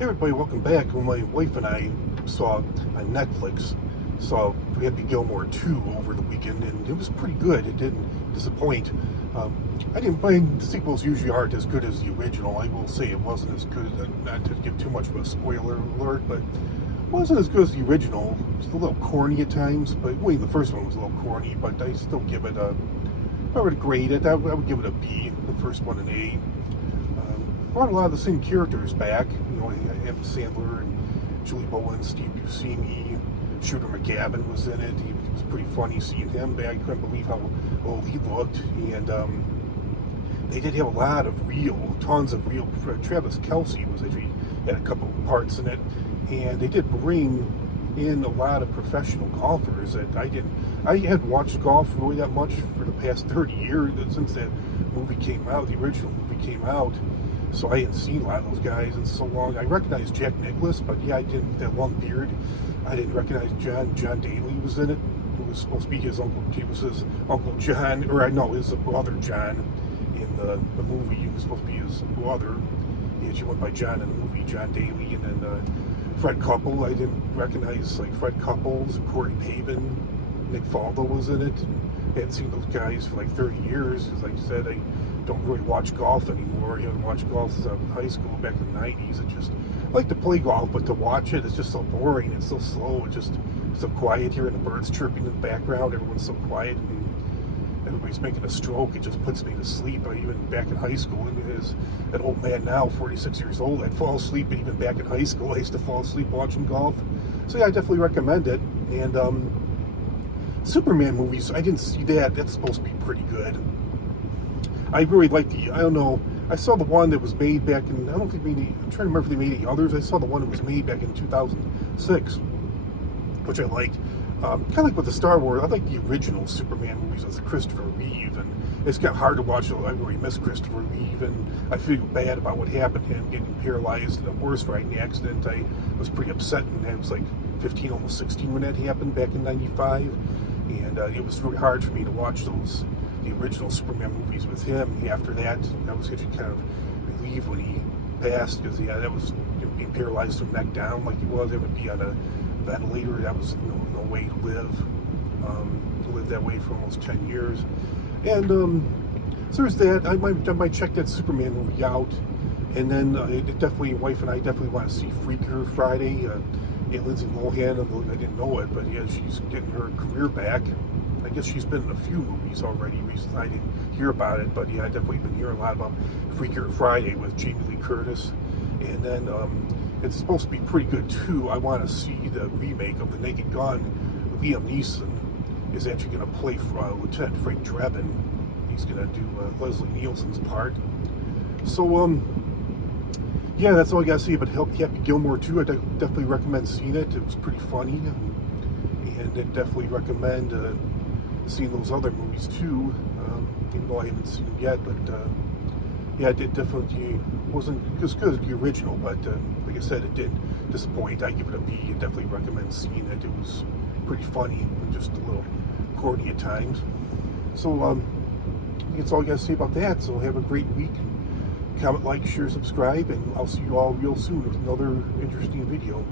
Hey everybody, welcome back. Well, my wife and I saw on Netflix, Gilmore 2 over the weekend, and it was pretty good. It didn't disappoint. I didn't find sequels usually aren't as good as the original. I will say it wasn't as good, not to give too much of a spoiler alert, but it wasn't as good as the original. It was a little corny at times, but the first one was a little corny, but I still give it a, if I were to grade it, I would give it a B, the first one an A. Brought a lot of the same characters back. Adam Sandler and Julie Bowen, Steve Buscemi, Shooter McGavin was in it. He was pretty funny seeing him back. I couldn't believe how old he looked. And they did have tons of real. Travis Kelce had a couple of parts in it, and they did bring in a lot of professional golfers that I hadn't watched golf really that much for the past 30 years since that movie came out, the original movie came out. So I hadn't seen a lot of those guys in so long. I recognized Jack Nicklaus, but yeah, I didn't, that long beard. I didn't recognize John Daly was in it. It was supposed to be his uncle. He was his Uncle John, or I know his brother John in the movie. He was supposed to be his brother. He actually went by John in the movie, John Daly. And then Fred Couple, I didn't recognize like Fred Couples, Corey Pavin, Nick Faldo was in it. I hadn't seen those guys for like 30 years. As I said, I don't really watch golf anymore. I haven't watched golf since I was in high school back in the 90s. I like to play golf, but to watch it's just so boring. It's so slow. It's just so quiet here, and the birds chirping in the background. Everyone's so quiet, and everybody's making a stroke. It just puts me to sleep. Even back in high school, and as an old man now, 46 years old, I'd fall asleep. And even back in high school, I used to fall asleep watching golf. So yeah, I definitely recommend it. And Superman movies, I didn't see that. That's supposed to be pretty good. I really like I saw the one that was made back in, I'm trying to remember if they made any others. I saw the one that was made back in 2006, which I liked. Kind of like with the Star Wars, I like the original Superman movies with Christopher Reeve, and it's got hard to watch. I really miss Christopher Reeve, and I feel bad about what happened to him, getting paralyzed in a horse riding accident. I was pretty upset, and I was like 15, almost 16 when that happened back in '95, and it was really hard for me to watch the original Superman movies with him. After that, I was actually kind of relieved when he passed, because that was being paralyzed from neck down like he was. It would be on a ventilator. That was no way to live. Lived that way for almost 10 years. And so there's that. I might check that Superman movie out. And then wife and I definitely want to see Freaker Friday. Lindsay Lohan, I didn't know it, but yeah, she's getting her career back. I guess she's been in a few movies already recently. I didn't hear about it, but yeah, I've definitely been hearing a lot about Freaker Friday with Jamie Lee Curtis. And then it's supposed to be pretty good too. I want to see the remake of The Naked Gun. Liam Neeson is actually going to play Lieutenant Frank Drebin. He's going to do Leslie Nielsen's part. So yeah, that's all I got to say about Happy Gilmore 2. I definitely recommend seeing it. It was pretty funny, and I definitely recommend seeing those other movies too, even though I haven't seen them yet. But yeah, it definitely wasn't as good as the original, but like I said, it didn't disappoint. I give it a B. I definitely recommend seeing it. It was pretty funny and just a little corny at times. So that's all I got to say about that. So have a great week. Comment, like, share, subscribe, and I'll see you all real soon with another interesting video.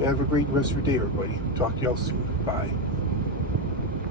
Have a great rest of your day, everybody. Talk to y'all soon. Bye.